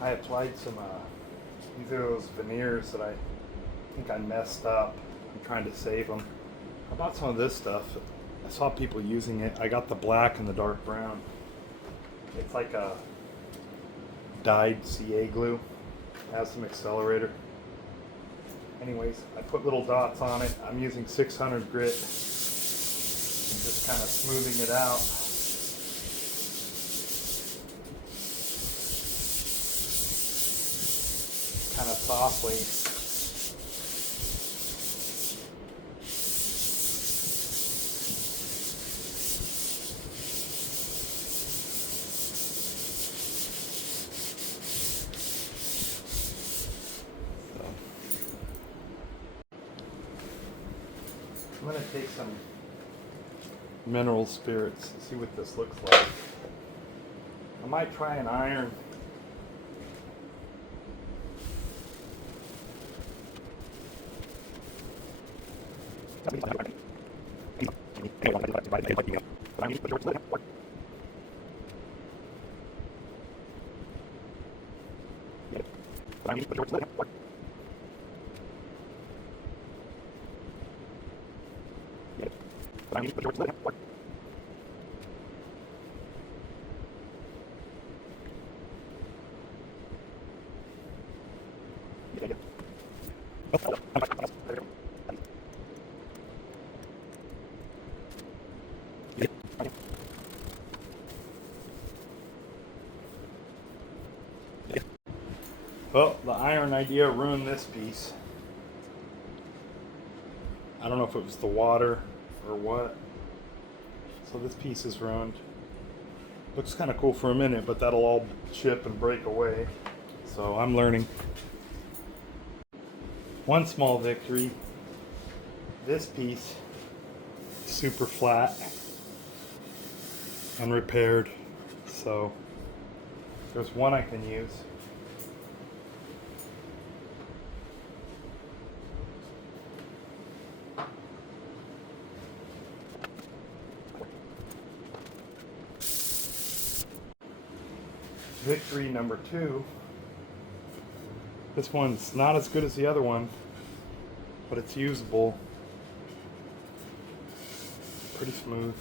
I applied some, these are those veneers that I think I messed up. I'm trying to save them. I bought some of this stuff. I saw people using it. I got the black and the dark brown. It's like a dyed CA glue. It has some accelerator. Anyways, I put little dots on it. I'm using 600 grit and just kind of smoothing it out. Kind of softly. I'm going to take some mineral spirits and see what this looks like. I might try an iron. Well, the iron idea ruined this piece. I don't know if it was the water or what. So this piece is ruined. Looks kind of cool for a minute, but that'll all chip and break away. So I'm learning. One small victory. This piece, super flat, unrepaired. So there's one I can use. Victory number 2. This one's not as good as the other one, but it's usable. Pretty smooth.